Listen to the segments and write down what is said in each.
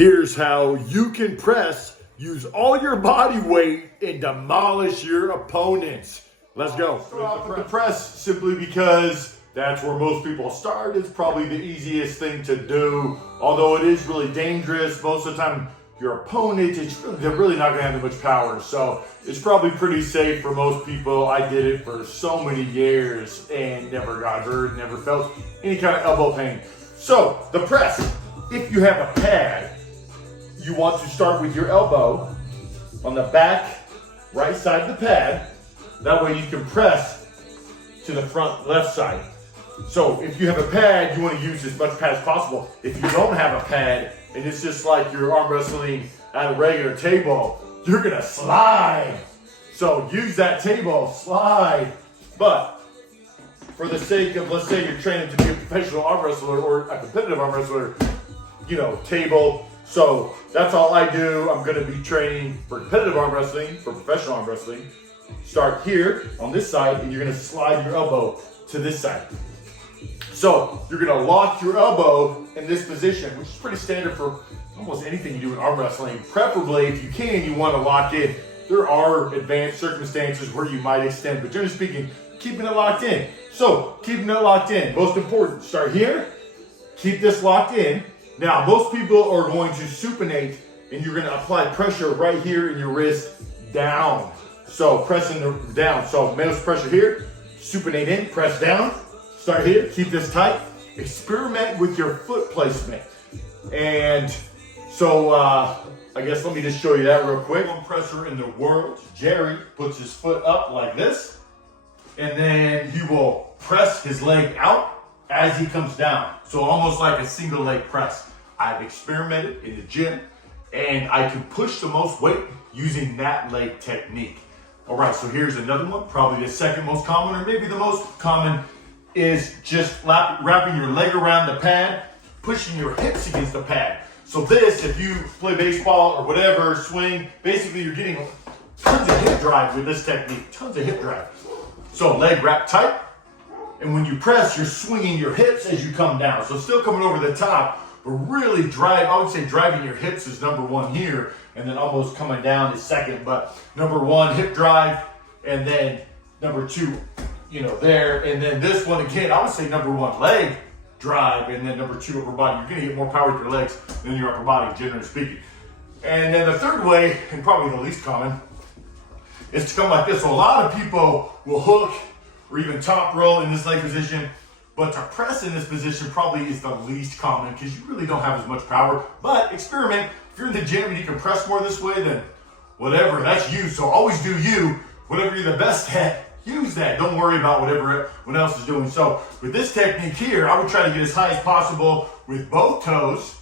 Here's how you can press, use all your body weight, and demolish your opponents. Let's go. Start off with the press simply because that's where most people start. It's probably the easiest thing to do, although it is really dangerous. Most of the time, your opponent, they're really not going to have that much power. So it's probably pretty safe for most people. I did it for so many years and never got hurt, never felt any kind of elbow pain. So the press, if you have a pad, you want to start with your elbow on the back right side of the pad. That way you can press to the front left side. So if you have a pad, you want to use as much pad as possible. If you don't have a pad, and it's just like you're arm wrestling at a regular table, you're gonna slide. So use that table, slide. But for the sake of, let's say you're training to be a professional arm wrestler or a competitive arm wrestler, table. So that's all I do. I'm gonna be training for competitive arm wrestling, for professional arm wrestling. Start here on this side, and you're gonna slide your elbow to this side. So you're gonna lock your elbow in this position, which is pretty standard for almost anything you do in arm wrestling. Preferably, if you can, you wanna lock in. There are advanced circumstances where you might extend, but generally speaking, keeping it locked in. So keeping it locked in, most important, start here, keep this locked in. Now, most people are going to supinate, and you're gonna apply pressure right here in your wrist down. So pressing down, so most pressure here, supinate in, press down. Start here, keep this tight. Experiment with your foot placement. And so, I guess let me just show you that real quick. One presser in the world, Jerry, puts his foot up like this, and then he will press his leg out as he comes down. So almost like a single leg press. I've experimented in the gym, and I can push the most weight using that leg technique. All right, so here's another one, probably the second most common, or maybe the most common, is just wrapping your leg around the pad, pushing your hips against the pad. So this, if you play baseball or whatever, swing, basically you're getting tons of hip drive with this technique, tons of hip drive. So leg wrapped tight, and when you press, you're swinging your hips as you come down. So still coming over the top, but really I would say driving your hips is number one here, and then almost coming down is second. But number one, hip drive, and then number two, there. And then this one, again, I would say number one, leg drive, and then number two, upper body. You're gonna get more power with your legs than your upper body, generally speaking. And then the third way, and probably the least common, is to come like this. So a lot of people will hook or even top roll in this leg position, but to press in this position probably is the least common because you really don't have as much power. But experiment. If you're in the gym and you can press more this way, then whatever, that's you. So always do you. Whatever you're the best at, use that. Don't worry about whatever everyone else is doing. So with this technique here, I would try to get as high as possible with both toes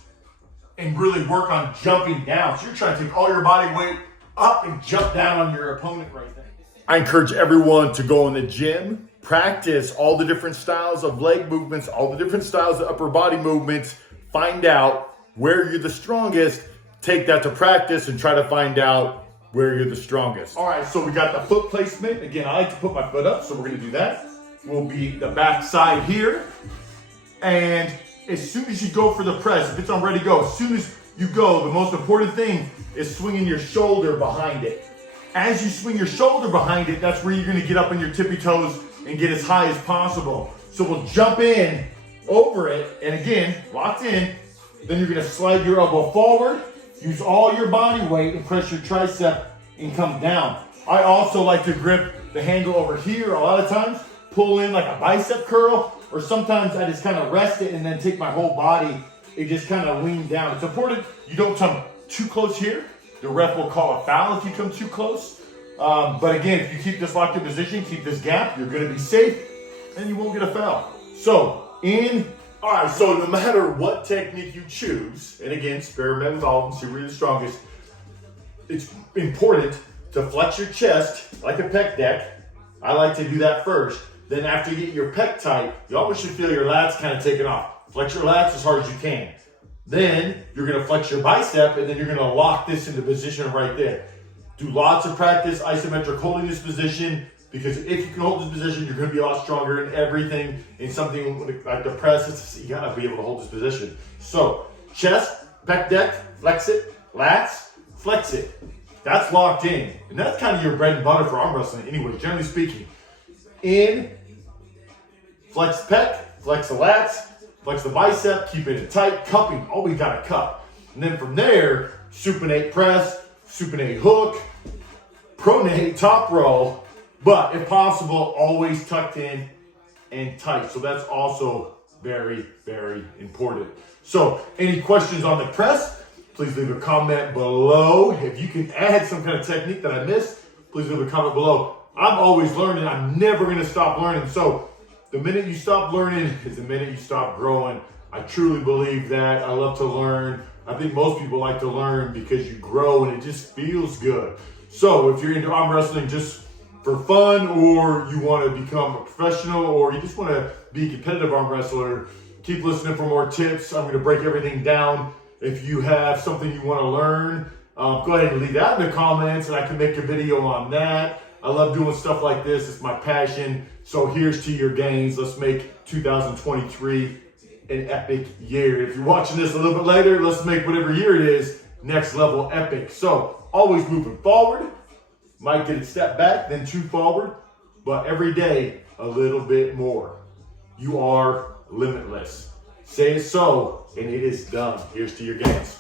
and really work on jumping down. So you're trying to take all your body weight up and jump down on your opponent right there. I encourage everyone to go in the gym, practice all the different styles of leg movements, all the different styles of upper body movements, find out where you're the strongest, take that to practice and try to find out where you're the strongest. All right, so we got the foot placement. Again, I like to put my foot up, so we're gonna do that. Will be the back side here. And as soon as you go for the press, if it's on ready, go. As soon as you go, the most important thing is swinging your shoulder behind it. As you swing your shoulder behind it, that's where you're gonna get up on your tippy toes and get as high as possible. So we'll jump in over it, and again, locked in. Then you're gonna slide your elbow forward, use all your body weight and press your tricep and come down. I also like to grip the handle over here a lot of times, pull in like a bicep curl, or sometimes I just kind of rest it and then take my whole body and just kind of lean down. It's important you don't come too close here. The ref will call a foul if you come too close. But again, if you keep this locked in position, keep this gap, you're gonna be safe and you won't get a foul. So all right, so no matter what technique you choose, and again, experiment with all of them, see where you're the strongest, it's important to flex your chest like a pec deck. I like to do that first. Then after you get your pec tight, you always should feel your lats kind of taking off. Flex your lats as hard as you can. Then you're gonna flex your bicep, and then you're gonna lock this into position right there. Do lots of practice isometric holding this position, because if you can hold this position, you're going to be a lot stronger in everything. In something like the press, you got to be able to hold this position. So chest, pec deck, flex it, lats, flex it. That's locked in. And that's kind of your bread and butter for arm wrestling anyway, generally speaking. In, flex the pec, flex the lats, flex the bicep, keep it tight, cupping, always got to cup. And then from there, supinate press, supinate hook, pronate top row, but if possible, always tucked in and tight. So that's also very, very important. So any questions on the press, please leave a comment below. If you can add some kind of technique that I missed, please leave a comment below. I'm always learning. I'm never going to stop learning. So the minute you stop learning is the minute you stop growing. I truly believe that. I love to learn. I think most people like to learn because you grow and it just feels good. So if you're into arm wrestling just for fun, or you want to become a professional, or you just want to be a competitive arm wrestler, keep listening for more tips. I'm going to break everything down. If you have something you want to learn, go ahead and leave that in the comments and I can make a video on that. I love doing stuff like this. It's my passion. So here's to your gains. Let's make 2023 an epic year. If you're watching this a little bit later, let's make whatever year it is next level epic. So always moving forward. Might get a step back, then two forward, but every day a little bit more. You are limitless. Say it so, and it is done. Here's to your gains.